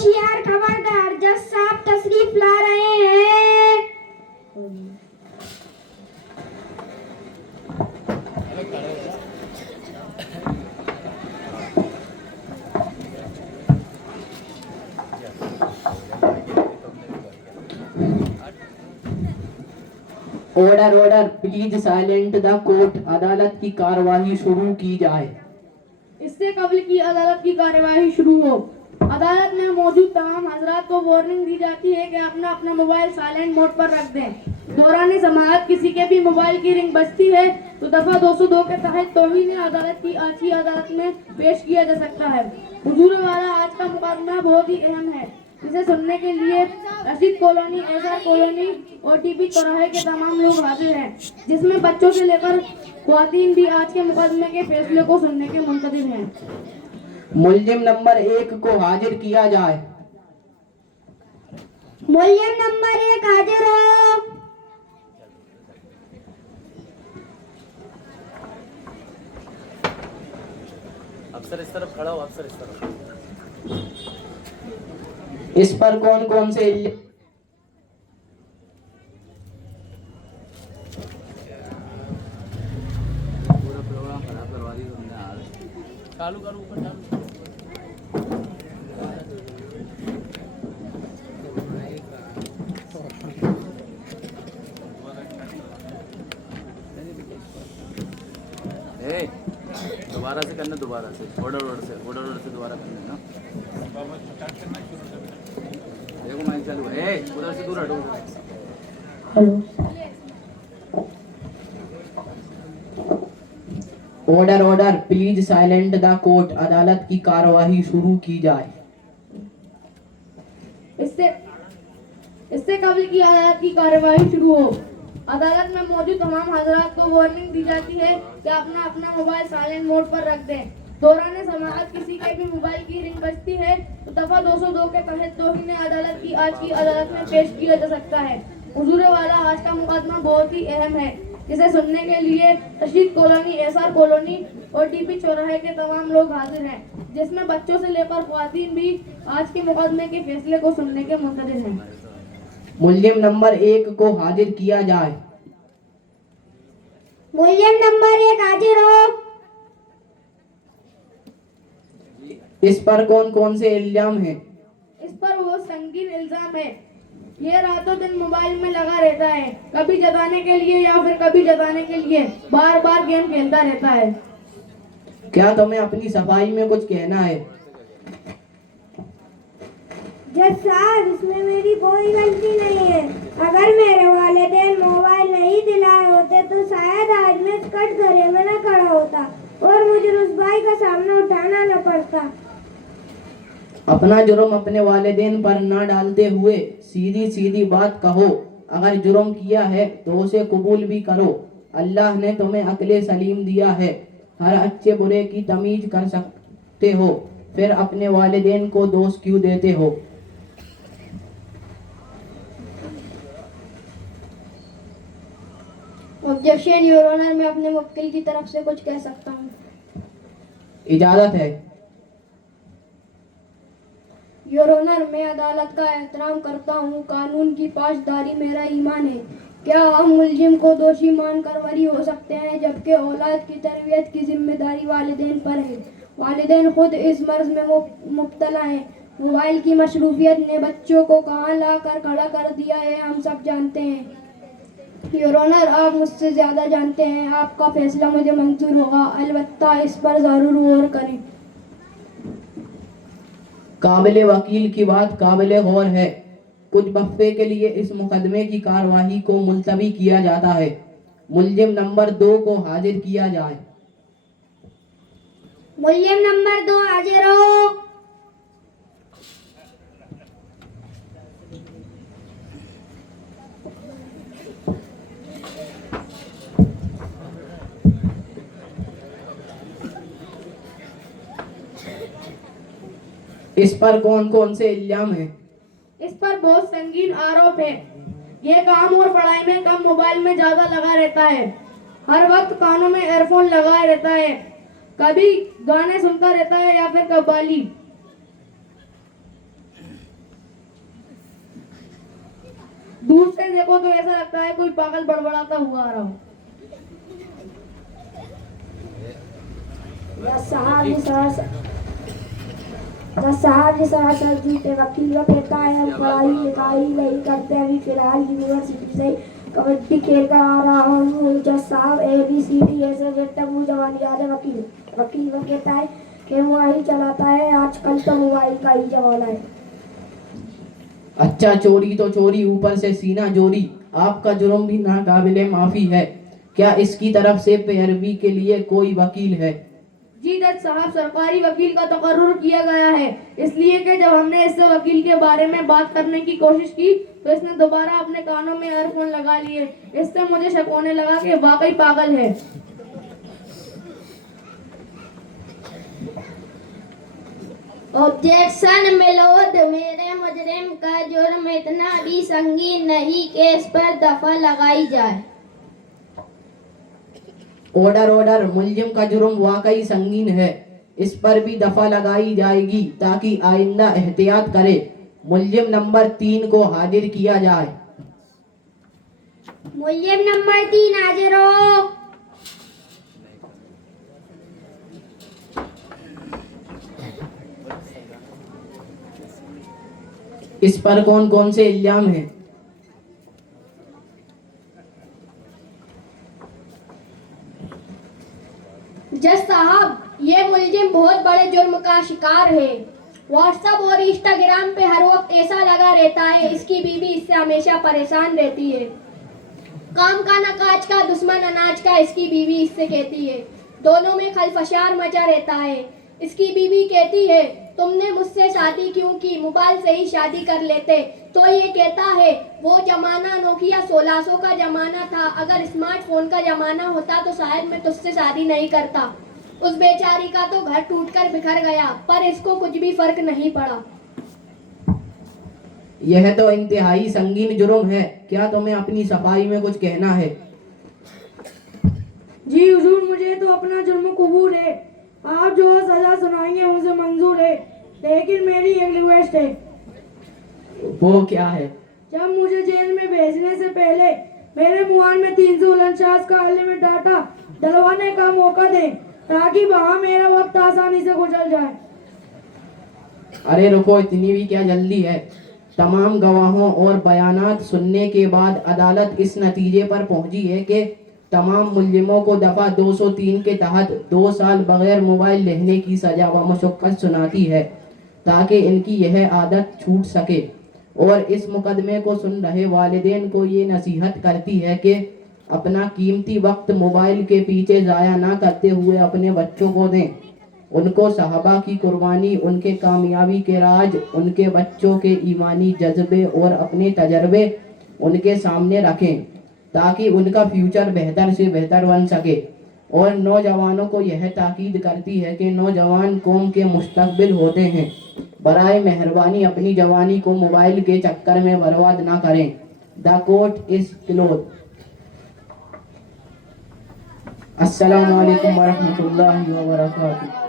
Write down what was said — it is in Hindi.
होशियार खबरदार, जज साहब तशरीफ ला रहे हैं। Order order, please silent the court. अदालत की कार्यवाही शुरू की जाए। इससे कबल की अदालत की कार्यवाही शुरू हो। अदालत में मौजूद तमाम हजरात को वार्निंग दी जाती है कि अपना अपना मोबाइल साइलेंट मोड पर रख दें। दौरान समाअत किसी के भी मोबाइल की रिंग बजती है तो दफा 202 के तहत तौहीन अदालत की आची अदालत में पेश किया जा सकता है। हुजूर वाला, आज का मुकदमा बहुत ही अहम है। इसे सुनने के लिए Rashid colony, SR colony, OTP चौराहे के तमाम लोग हाजिर हैं, जिसमें बच्चों से लेकर ख्वातीन भी आज के मुकदमे के फैसले को सुनने के मुंतजिर हैं। मुल्जिम नंबर 1 को हाजिर किया जाए। मुल्जिम नंबर 1 हाजिर हो। अफसर इस तरफ खड़ा हो, अफसर इस तरफ। इस पर कौन कौन से पूरा प्रोग्राम खराब करवा दी तुमने यार। चालू करो, ऊपर चालू। ए, दोबारा से करना, दोबारा से ऑर्डर से दोबारा करना ना। देखो माइक चालू है। ए, उधर से दूर हटो। Order order, please silent the court. अदालत की कार्यवाही शुरू की जाए। इससे कबल की अदालत की कार्यवाही शुरू हो। अदालत में मौजूद तमाम हजरात को वार्निंग दी जाती है कि अपना अपना मोबाइल साइलेंट मोड पर रख दें। दौरान समाअत किसी के भी मोबाइल की रिंग बजती है तो दफा 202 के तहत तौहीन अदालत की आज की अदालत में पेश किया जा सकता है। हुजूर वाला, आज का मुकदमा बहुत ही अहम है। इसे सुनने के लिए Rashid colony, SR colony, OTP चौराहे के तमाम लोग हाजिर हैं, जिसमें बच्चों से लेकर ख्वातीन भी आज के मुकदमे के फैसले को सुनने के मुंतजिर हैं। मुल्जिम नंबर 1 को हाजिर किया जाए। मुल्जिम नंबर 1 हाजिर हो। इस पर कौन कौन से इल्जाम हैं? इस पर वो संगीन इल्जाम है। ये रातों दिन मोबाइल में लगा रहता है, कभी जताने के लिए या फिर कभी जताने के लिए बार बार गेम खेलता रहता है। क्या तुम्हें अपनी सफाई में कुछ कहना है? जज साहब, इसमें मेरी कोई गलती नहीं है। अगर मेरे वालिदैन मोबाइल नहीं दिलाए होते तो शायद आज मैं कट घरे में न खड़ा होता और मुझे रुसवाई का सामना उठाना न पड़ता। अपना जुर्म अपने वालिदैन पर न डालते हुए सीधी सीधी बात कहो। अगर जुर्म किया है तो उसे कबूल भी करो। अल्लाह ने तुम्हें अक्ले सलीम दिया है, हर अच्छे बुरे की तमीज कर सकते हो, फिर अपने वालिदैन को दोष क्यों देते हो? ऑब्जेक्शन योर ऑनर, मैं अपने वकील की तरफ से कुछ कह सकता हूँ। इजाजत है। योर ऑनर, मैं अदालत का एहतराम करता हूँ। कानून की पासदारी मेरा ईमान है। क्या हम मुल्जिम को दोषी मानकर बरी हो सकते हैं, जबकि औलाद की तरबियत की जिम्मेदारी वालिदैन पर है। वालिदैन खुद इस मर्ज में मुब्तला हैं। मोबाइल की मशरूफियत ने बच्चों को कहाँ ला कर खड़ा कर दिया है, हम सब जानते हैं। योर ऑनर, आप मुझसे ज्यादा जानते हैं। आपका फैसला मुझे मंजूर होगा, अलबत्ता इस पर जरूर गौर करें। काबिले वकील की बात काबिले गौर है। कुछ वक्फे के लिए इस मुकदमे की कार्यवाही को मुलतवी किया जाता है। मुल्जिम नंबर 2 को हाजिर किया जाए। मुल्जिम नंबर 2 हाजिर हो। इस पर कौन कौन से इल्जाम हैं? इस पर बहुत संगीन आरोप है। ये काम और पढ़ाई में कम, मोबाइल में ज्यादा लगा रहता है। हर वक्त कानों में एयरफोन लगाए रहता है, कभी गाने सुनता रहता है या फिर कव्वाली। दूर से देखो तो ऐसा लगता है कोई पागल बड़बड़ाता हुआ आ रहा हो। साहब जी सरासर झूठे वकील का कहता है हम पढ़ाई लिखाई नहीं करते, अभी फिलहाल यूनिवर्सिटी से कबड्डी खेल कर आ रहा हूँ। जज साहब ABCD ऐसे बेटा मुँह जवान याद है। वकील वो कहता है कि मोबाइल चलाता है, आजकल तो मोबाइल का ही जमाना है। अच्छा, चोरी तो चोरी, ऊपर से सीना जोरी। आपका जुर्म भी नाकाबिले माफी है। क्या इसकी तरफ से पैरवी के लिए कोई वकील है? जी जज साहब, सरकारी वकील का तकर्रुर किया गया है, इसलिए कि जब हमने इससे वकील के बारे में बात करने की कोशिश की तो इसने दोबारा अपने कानों में ईयरफोन लगा लिए। इससे मुझे शक होने लगा कि वाकई पागल है। ऑब्जेक्शन मिलोद, मेरे मुजरिम का जुर्म इतना भी संगीन नहीं कि इस पर दफा लगाई जाए। ऑर्डर, मुल्जिम का जुर्म वाकई संगीन है, इस पर भी दफा लगाई जाएगी ताकि आइंदा एहतियात करे। मुल्जिम नंबर 3 को हाजिर किया जाए। मुल्जिम नंबर 3 हाजिर हो। इस पर कौन कौन से इल्जाम हैं? जज साहब, ये मुल्जिम बहुत बड़े जुर्म का शिकार है। व्हाट्सएप और इंस्टाग्राम पे हर वक्त ऐसा लगा रहता है, इसकी बीवी इससे हमेशा परेशान रहती है। काम का न काज का, दुश्मन अनाज का, इसकी बीवी इससे कहती है। दोनों में खलफशार मचा रहता है। इसकी बीवी कहती है तुमने मुझसे शादी क्यों की, मोबाइल से ही शादी कर लेते। तो ये कहता है वो जमाना नोकिया 1600 का जमाना था, अगर स्मार्टफोन का जमाना होता तो शायद मैं तुझसे शादी नहीं करता। उस बेचारी का तो घर टूटकर बिखर गया, पर इसको कुछ भी फर्क नहीं पड़ा। यह तो इंतहाई संगीन जुर्म है। क्या तुम्हें अपनी सफाई में कुछ कहना है? जी हुजूर, मुझे तो अपना जुर्म कबूल है। आप जो सजा सुनाएंगे मुझे मंजूर है, लेकिन मेरी एक रिक्वेस्ट है। वो क्या है? जब मुझे जेल में भेजने से पहले मेरे मुआन में 349 का अनलिमिटेड डाटा डलवाने का मौका दें, ताकि वहाँ मेरा वक्त आसानी से गुजर जाए। अरे रुको, इतनी भी क्या जल्दी है? तमाम गवाहों और बयानात सुनने के बाद अदालत इस नतीजे पर पहुंची है कि तमाम मुल्जिमों को दफा 203 के तहत 2 साल बगैर मोबाइल लेने की सजा व मशक्कत सुनाती है, ताकि इनकी यह आदत छूट सके। और इस मुकदमे को सुन रहे वालिदैन को ये नसीहत करती है कि अपना कीमती वक्त मोबाइल के पीछे ज़ाया ना करते हुए अपने बच्चों को दें। उनको सहाबा की कुर्बानी, उनके कामयाबी के राज, उनके बच्चों के ईमानी जज्बे और अपने तजर्बे उनके सामने रखें, ताकि उनका फ्यूचर बेहतर से बेहतर बन सके। और नौजवानों को यह ताकीद करती है कि नौजवान कौम के मुस्तकबिल होते हैं। बराए मेहरबानी अपनी जवानी को मोबाइल के चक्कर में बर्बाद ना करें। The court is close. अस्सलाम वालेकुम वरहमतुल्लाहि व बरकातुहू।